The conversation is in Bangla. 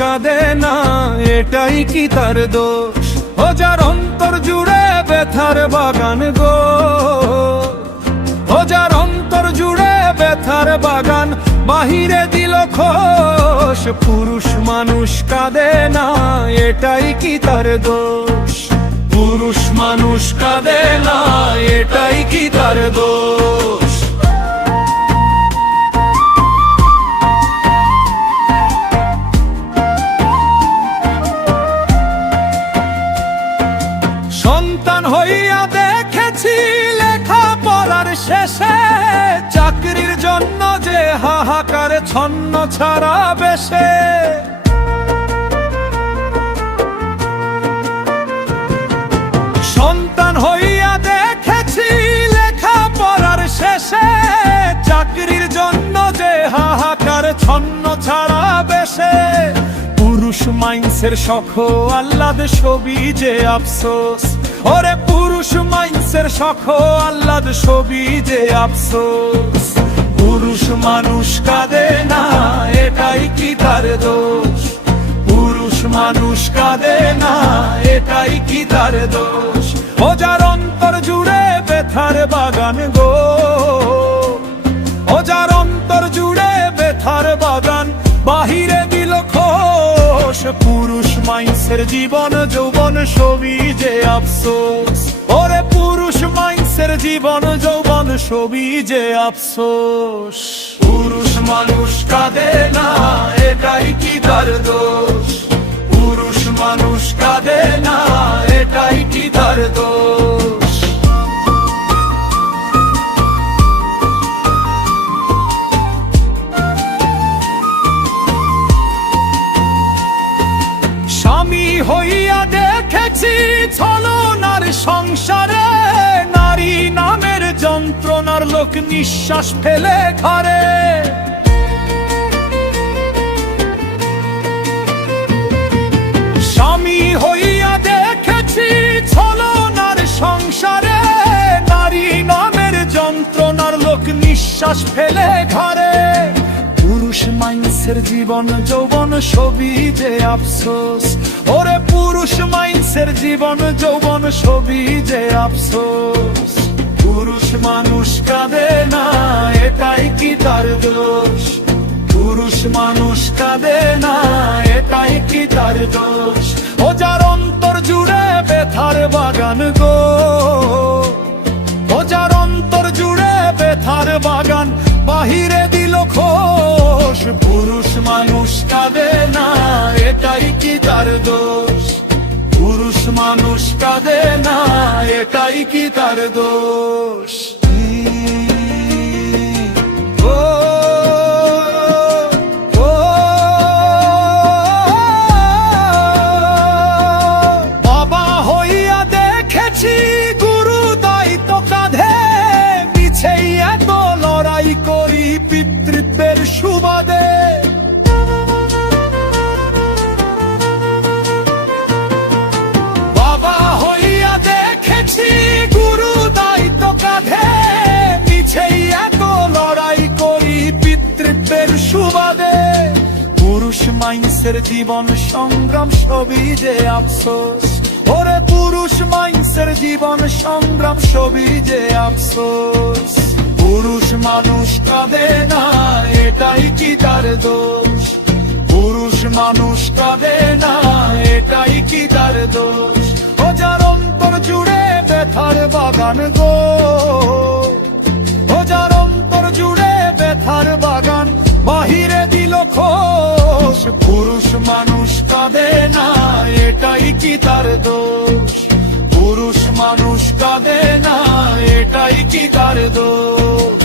কাঁদে না, এটাই কি তার দোষ? ও যার অন্তর জুড়ে ব্যথার বাগান গো, ও যার অন্তর জুড়ে ব্যথার বাগান, বাহিরে দিল খোশ। পুরুষ মানুষ কাঁদে না, এটাই কি তার দোষ? পুরুষ মানুষ কাঁদে না, এটাই কি তার দোষ? সন্তান হইয়া দেখেছি লেখা পড়ার শেষে, চাকরির জন্য যে হাহাকার ছন্ন ছাড়া বেশে। সন্তান হইয়া দেখেছি লেখা পড়ার শেষে, চাকরির জন্য যে হাহাকার ছন্ন ছাড়া বেশে। পুরুষ মাইন্সের শখ আহ্লাদ ছবি যে আফসোস, ওরে পুরুষ মাইন্সের শখ আহ্লাদ ছবি যে আফসোস। পুরুষ মানুষ কাঁদে না, এটাই কি তার দোষ? পুরুষ মানুষ কাঁদে না, এটাই কি তার দোষ? ও যার অন্তর জুড়ে ব্যথার বাগান গো, ও যার অন্তর জুড়ে ব্যথার বাগান, বাহিরে দিল খোশ। পুরুষ মাইন্সের জীবন যৌবন ছবি যে আফসোস, ওরে পুরুষ মাইন্সের জীবন যৌবন ছবি যে আফসোস। পুরুষ মানুষ কাঁদে না, এটাই কি তার দোষ? পুরুষ মানুষ কাঁদে না, এটাই কি তার দোষ? স্বামী হইয়া দেখেছি ছলনার সংসারে, নারী নামের যন্ত্রণার লোক নিঃশ্বাস ফেলে ঘরে। স্বামী হইয়া দেখেছি ছলনার সংসারে, নারী নামের যন্ত্রণার লোক নিঃশ্বাস ফেলে ঘরে। পুরুষ মাইন্সের জীবন যৌবন ছবি যে আফসোস, ওরে পুরুষ মাইন্সের জীবন যৌবন ছবি যে আফসোস। পুরুষ মানুষ কাঁদে না, এটাই কি তার দোষ? পুরুষ মানুষ কাঁদে না, এটাই কি তার দোষ? ও যার অন্তর জুড়ে ব্যথার বাগান গো, ও যার অন্তর জুড়ে ব্যথার বাগান, বাহিরে দিল খোশ। পুরুষ মানুষ কাঁদে না, এটাই কি তার দোষ? পুরুষ মানুষ কাঁদে না, এটাই কি তার দোষ? বাবা হইয়া দেখেছি গুরু দায়িত্ব কাঁধে, মিছেই এত লড়াই করি পিতৃত্বের সুবাদে। বাবা হইয়া দেখেছি গুরু দায়িত্ব কাঁধে, মিছেই এত লড়াই করি পিতৃত্বের সুবাদে। পুরুষ মাইন্সের জীবন সংগ্রাম ছবি যে আফসোস, ওরে পুরুষ মাইন্সের জীবন সংগ্রাম ছবি যে আফসোস। পুরুষ মানুষ কাঁদে না, এটাই কি তার দোষ? পুরুষ মানুষ কাঁদে না, এটাই কি তার দোষ? ও যার অন্তর জুড়ে ব্যথার বাগান গো, ও যার অন্তর জুড়ে ব্যথার বাগান, বাহিরে দিল খোশ। পুরুষ মানুষ কাঁদে না, এটাই কি তার দোষ? পুরুষ মানুষ কাঁদে না, এটাই কি তার দোষ?